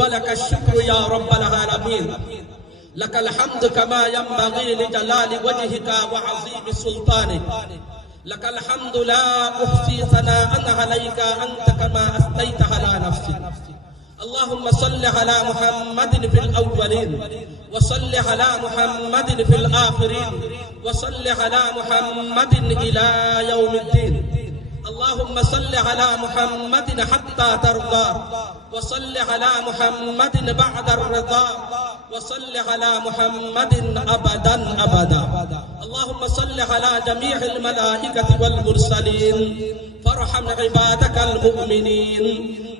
ولك الشكر يا رب العالمين. لك الحمد كما ينبغي لجلال وجهك وعظيم سلطانك. لك الحمد لا أحصي ثناء عليك أنت كما أثنيت على نفسك. اللهم صل على محمد في الأولين وصل على محمد في الآخرين وصل على محمد إلى يوم الدين. اللهم صل على محمد حتى ترضى وصل على محمد بعد الرضا وصل على محمد أبدا أبدا. اللهم صل على جميع الملائكة والمرسلين فارحم عبادك المؤمنين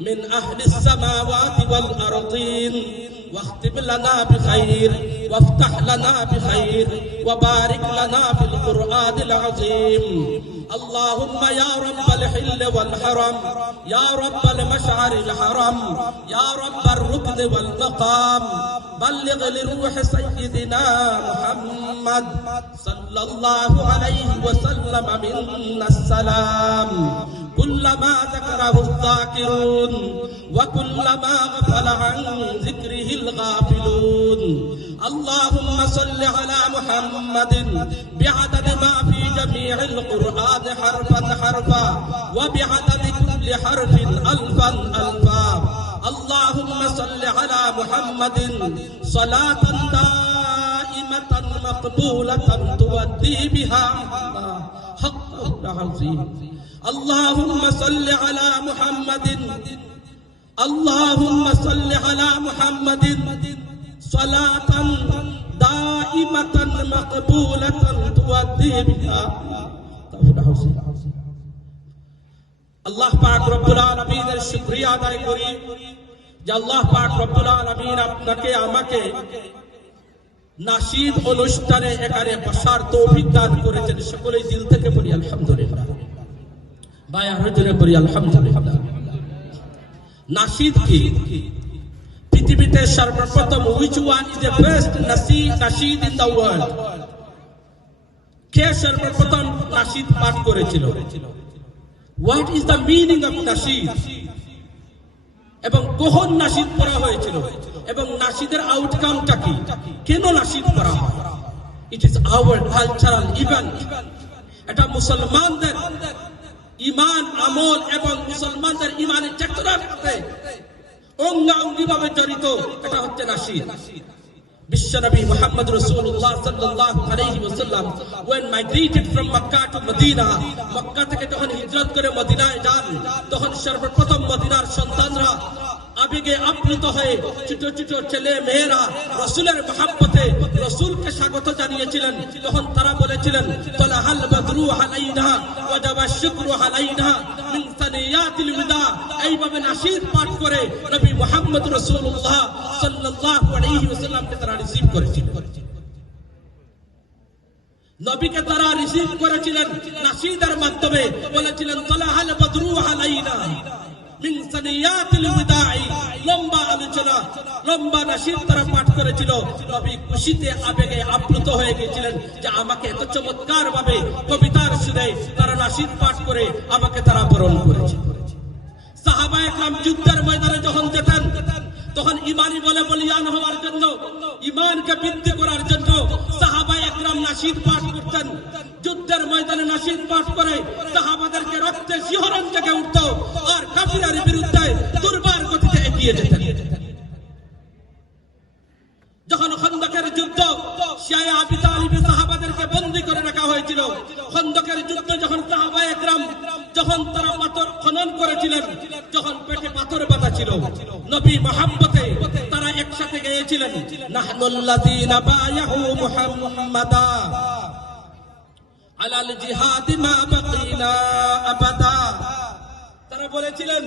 من أهل السماوات والأرضين واختم لنا بخير وافتح لنا بخير وبارك لنا في القرآن العظيم. اللهم يا رب الحل والحرم يا رب المشعر الحرم يا رب الركن والمقام. بلغ لروح سيدنا محمد صلى الله عليه وسلم منا السلام. كلما ذكره الذاكرون وكلما غفل عن ذكره الغافلون. اللهم صل على محمد بعدد ما في جميع القرآن حرفا حرفا وبعدد كل حرف ألفا ألفا. اللهم صل على محمد صلاة دائمة مقبولة تودي بها. حق العظيم اللهم صل على محمد اللهم صل على محمد صلاة دائمة مقبولة تودي بها আল্লাহ পাক রব্বুল আলামিনের শুকরিয়া আদায় করি যে আল্লাহ পাক রব্বুল আলামিন আপনাকে আমাকে নাসিব অনুষ্ঠানে এখানে বসার তৌফিক দান করেছেন সকলেই দিল থেকে বলি আলহামদুলিল্লাহ পৃথিবীতে সর্বপ্রথম which one is the best Nasid Nasid in the world কে সর্বপ্রথম নাসিদ পাঠ করেছিল? What is the meaning of nasheed? এবং কখন নাসিদ পড়া হয়েছিল? এবং নাসিদের আউটকামটা কি? কেন নাসিদ পড়া হয়? It is our cultural event এটা মুসলমানদের ইমান, আমল এবং মুসলমানদের ইমানের চেতনার সাথে অঙ্গাঙ্গি ভাবে জড়িত, এটা হচ্ছে নাসিদ বিশ্বনবী মোহাম্মদ রাসূলুল্লাহ সাল্লাল্লাহু আলাইহি ওয়াসাল্লাম, when migrated from Makkah to Medina, Mecca থেকে যখন হিজরত করে মদিনায় যান, তখন সর্বপ্রথম মদিনার সন্তানরা আবেগে আপ্লুত হয়ে ছোট ছোট ছেলে মেয়েরা রসুলের মহাব্বতে রসুলকে স্বাগত জানিয়েছিলেন। তখন তারা বলেছিলেন বদরু তারা রিসিভ করেছিলেন নাসিদের মাধ্যমে। বলেছিলেন বদরু আপ্লুত হয়ে গিয়েছিলেন যে আমাকে কবিতার সুরে তারা নাসিদ পাঠ করে আমাকে তারা বরণ করেছে। সাহাবা একরাম যুদ্ধের ময়দানে যখন যেতেন, তখন ইমানি বলে বলিয়ান হওয়ার জন্য, ইমানকে বৃদ্ধি করার জন্য সাহাবা একরাম নাসিদ পাঠ করতেন। যুদ্ধের ময়দানে নাসিদ পাঠ করে সাহাবাদেরকে এগিয়ে যেতেন। যখন খন্দকের যুদ্ধ শিয়া আবি তালিবে সাহাবাদেরকে বন্দী করে রাখা হয়েছিল, খন্দকের যুদ্ধ যখন সাহাবা একরাম, যখন তারা পাথর খনন করেছিলেন, যখন পেটে পাথর বাঁধা ছিল, নবী মহাব্বতে তারা একসাথে গিয়েছিলেন। নাহনুল্লাযীনা বায়াহু মুহাম্মাদা আলাল জিহাদি মা বাকিনা। বলেছিলেন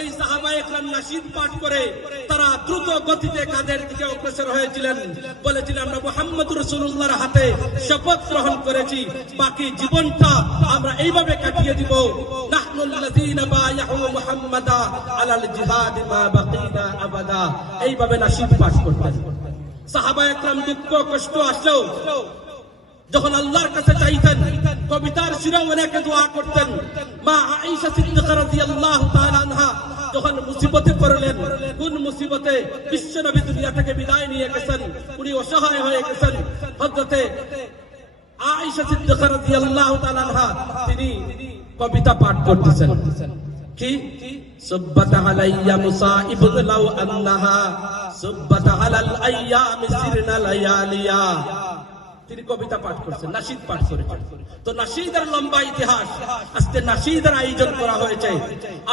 এই সাহাবা একরাম নাসিদ পাঠ করে তারা দ্রুত গতিতে কাদের দিকে অগ্রসর হয়েছিলেন। বলেছিলেন, আমরা মুহাম্মদ রাসূলুল্লাহর হাতে শপথ গ্রহণ করেছি। বাকি জীবনটা আমরা এইভাবে কাটিয়ে দিব। এইভাবে নাসিদ পাঠ করতেন। সাহাবা একরাম দুঃখ, কষ্ট আসলেও যখন আল্লাহর কাছে চাইতেন, কবিতার শিরাও অনেকে দোয়া করতেন। মা আয়েশা সিদ্দিকা রাদিয়াল্লাহু তাআলা আনহা মুসিবতে পড়লেন, কোন মুসিবতে বিশ্ব নবী দুনিয়া থেকে বিদায় নিয়ে গেছেন, উনি অসহায় হয়ে গেছেন। হজরতে আয়েশা সিদ্দিকা রাদিয়াল্লাহু তাআলা আনহা তিনি কবিতা পাঠ করতেছেন। কি? সুব্বাত আলাইয়া মুসাইবুন লাউ আন্নাহা, সুব্বাত আলাল আইয়ামি সিরনা লায়ালিয়া। তিনি কবিতা পাঠ করছেন, নাসিদ পাঠ করেছেন। তো নাসিদের লম্বা ইতিহাস, আজকে নাসিদের আয়োজন করা হয়েছে।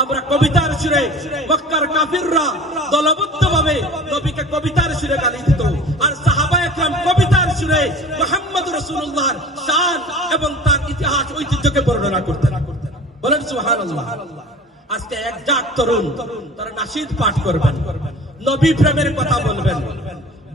আমরা কবিতার সুরে মক্কার কাফিররা দলবদ্ধ ভাবে নবীকে কবিতার সুরে গালি দিত আর সাহাবা একরাম কবিতার সুরে মোহাম্মদ রসুল্লাহর শান এবং তার ইতিহাস, ঐতিহ্যকে বর্ণনা করতেন। বলেন সুবহানাল্লাহ। আজকে এক জাত তরুণ, তারা নাসিদ পাঠ করবেন। নবী প্রেমের কথা বলবেন।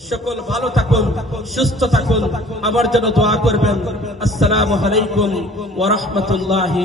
সকল ভালো থাকুন সুস্থ থাকুন আমার জন্য দোয়া করবেন। আসসালামু আলাইকুম ওয়া রাহমাতুল্লাহি